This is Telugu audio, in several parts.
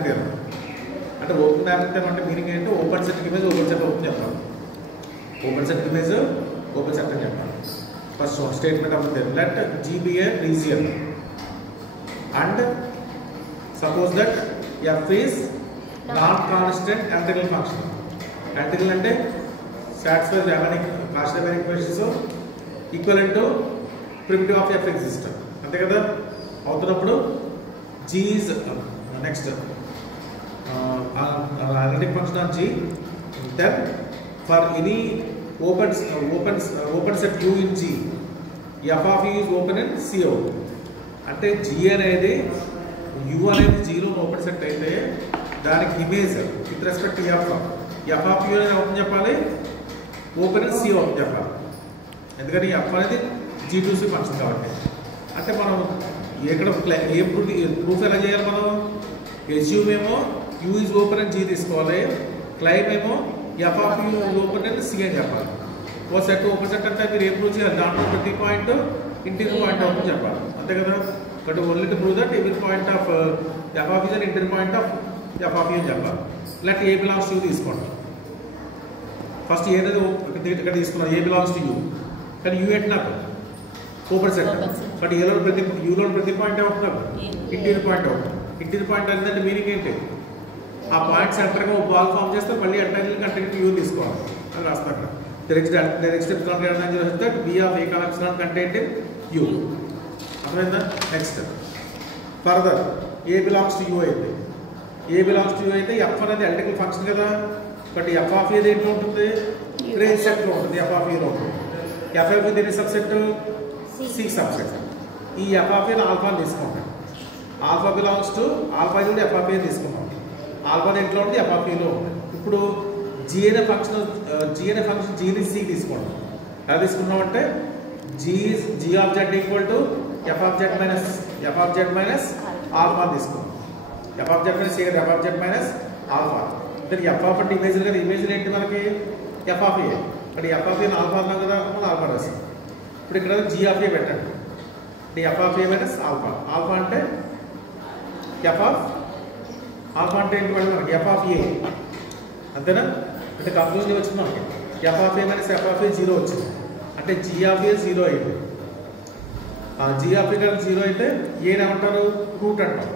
అంటే ఓపెన్ మ్యాపింగ్ అంటే మీనింగ్ ఏంటంటే open set image open set open చెప్పాలి. Open set image open set అని చెప్పాలి. First statement of the let G be a region and suppose that F is non-constant integral function. Integral అంటే satisfies harmonic Cauchy-Riemann equations equivalent to primitive of F exists. అంతే కదా. అవుతున్నప్పుడు G is next analytic function of G, then for any open set U in G, F of U is open in C out. అంటే G అనేది U అనేది G లో ఓపెన్ సెట్ అయితే దానికి image with respect to F of U అనేది ఓపెన్ చెప్పాలి, ఓపెన్ ఇన్ C ఓపెన్ చెప్పాలి. ఎందుకంటే F అనేది G2C ఫంక్షన్ కాబట్టి. అంటే మనం ఎక్కడ ఏ ప్రూఫ్ ఎలా చేయాలి, మనం ఎస్యూమ్ ఏమో U is open and G తీసుకోవాలి, క్లైమ్ ఏమో F of U is open and C అని చెప్పాలి. ఓ సెట్ ఓపెన్ సెట్ అంటే మీరు ఏ ప్రూవ్ చేయాలి, దాంట్లో ప్రతి పాయింట్ ఇంటీరియర్ పాయింట్ అవుతుంది చెప్పాలి. అంతే కదా. But only to prove that every point of F of U is an interior point of F of U అని చెప్పాలి. Let A belongs to U తీసుకోండి. ఫస్ట్ ఏదైతే ఇక్కడ తీసుకున్నాం A belongs to U, కానీ U ఏంటి నాకు ఓపెన్ సెట్, బట్ యూలో ప్రతి పాయింట్ అవుతుంది ఇంటీరియర్ పాయింట్ అవుతుంది. ఇంటీరియర్ పాయింట్ అంటే మీనింగ్ ఏంటి, ఆ పాయింట్ సెంటర్గా ఒక బాల్ ఫామ్ చేస్తే మళ్ళీ ఎంటైర్లీ కంటెంట్ యూ తీసుకోవాలి అని రాస్తాను అక్కడ. That b of a constant content in u. అర్థమైందా. Next further a belongs to u అయితే, ఏ బిలాంగ్స్ టు యూ అయితే ఎఫ్ అనేది ఎలక్ట్రికల్ ఫంక్షన్ కదా, బట్ ఎఫ్ ఆఫ్ ఏ దేంట్లో ఉంటుంది, రేంజ్ సెట్లో ఉంటుంది, ఎఫ్ ఆఫ్ ఏలో ఉంటుంది. ఎఫ్ ఆఫ్ దేని సబ్సెట్, సి సబ్సెట్. ఈ ఎఫ్ ఆఫ్ ఏని ఆల్ఫా తీసుకుంటాం, ఆల్ఫా బిలాంగ్స్ టు ఆల్ఫా నుండి ఎఫ్ ఆఫ్ ఏ తీసుకున్నాం, ఆల్ఫా దేంట్లో ఉంది ఎఫ్ ఆఫ్ ఏలో ఉంది. ఇప్పుడు జీ అనే ఫంక్షన్ జీని సి తీసుకోండి. ఎలా తీసుకున్నామంటే g of z equal to f of z minus alpha తీసుకున్నాం. F of z minus f of z minus alpha. అంటే ఎఫ్ ఆఫ్ అంటే ఇమేజ్ కదా, ఇమేజ్ ఏంటి మనకి ఎఫ్ ఆఫ్ ఏ, అంటే ఎఫ్ ఆఫ్ ఏని ఆల్ఫా అన్నాం కదా, మనం ఆల్ఫా రాసాం. ఇప్పుడు ఇక్కడ జీ ఆఫ్ ఏ పెట్టండి, అంటే f of a minus alpha. Alpha అంటే ఎఫ్ ఆఫ్ ఆల్ఫా అంటే ఏంటి మనకి ఎఫ్ ఆఫ్ ఏ, అంతేనా. అంటే కంక్లూజన్ వచ్చింది మనకి f of a minus f of a 0 వచ్చింది, అంటే జీ ఆఫ్ ఏ 0 అయింది. జీ ఆఫ్ ఏ కానీ 0 అయితే ఏని ఏమంటారు, రూట్ అంటాం.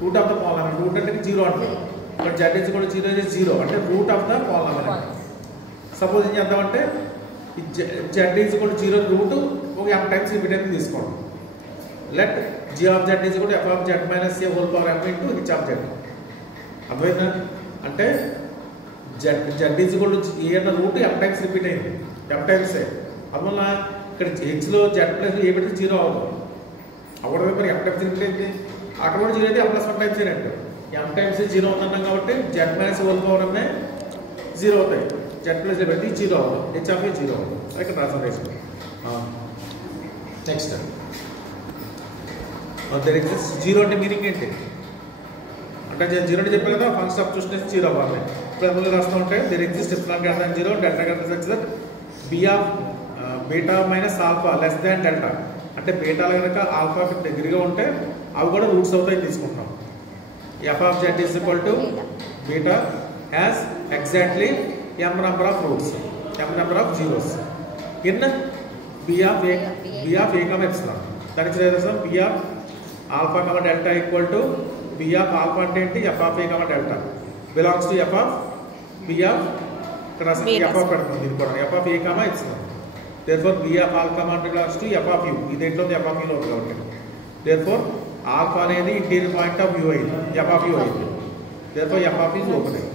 Root of the polynomial, root అంటే 0 అంటారు. బట్ జెడ్ ఈజ్ కూడా 0 అయితే 0 అంటే route of the polynomial. Suppose ఏం చేద్దామంటే జెడ్ ఈజ్ కూడా 0 రూట్ ఒక m టైమ్స్ రిపీట్ అయితే తీసుకోండి. Let g of z is కూడా f of z minus a whole power m into h of z. అర్థమైందా. అంటే జెడ్ ఈజ్ కూడా ఏ అన్న రూట్ m టైమ్స్ రిపీట్ అయింది, m టైమ్స్. అందువల్ల ఇక్కడ హెచ్లో జెడ్ ప్లస్ ఏ పెడితే 0 అవుతుంది, అవ్వడం మరి m టైమ్స్ రిపీట్ అయింది. అక్కడ కూడా 0 అయితే m ప్లస్ 1 టైమ్స్ అయినట్టు. m టైమ్స్ 0 అవుతున్నాం కాబట్టి Z minus hole power m 0 అవుతాయి, జెడ్ ప్లస్ ఏ పెడితే 0 అవుతుంది, హెచ్ ఆఫ్ ఏ 0 అవుతుంది. ఇక్కడ ట్రాన్స్ఫర్మేషన్. నెక్స్ట్ దెర్ ఎగ్జిస్ట్ 0 అంటే మీనింగ్ ఏంటి అంటే 0 అంటే చెప్పాను కదా, ఫంక్షన్ ఆఫ్ చూసినట్టు 0 అవ్వాలి. ఇప్పుడు అందులో రాస్తూ ఉంటే there exist epsilon greater than 0 delta greater than that b of beta minus alpha less than delta. అంటే బీటాలు కనుక ఆల్ఫాకి దగ్గరగా ఉంటే అవి కూడా రూట్స్ అవుతాయని తీసుకుంటాం. F of z is equal to beta has exactly m number of roots, m number of zeros in b of a comma epsilon. దానికి చేద్దాం b of alpha comma delta equal to b of alpha అంటే ఏంటి, f of a comma delta belongs to f of b of ఇక్కడ ఎఫ్ ఆఫ్ పెడుతుంది, ఇది కూడా f of a comma epsilon. Therefore b of alpha comma belongs to f of you, ఇది దేంట్లో ఎఫ్ ఆఫ్ యూలో ఉంది కాబట్టి. దేర్ఫోర్ ఆల్ఫా అనేది ఇంటీరియర్ పాయింట్ ఆఫ్ యూ అయింది, ఎఫ్ ఆఫ్ యూ అయింది. Therefore F of you open అయింది.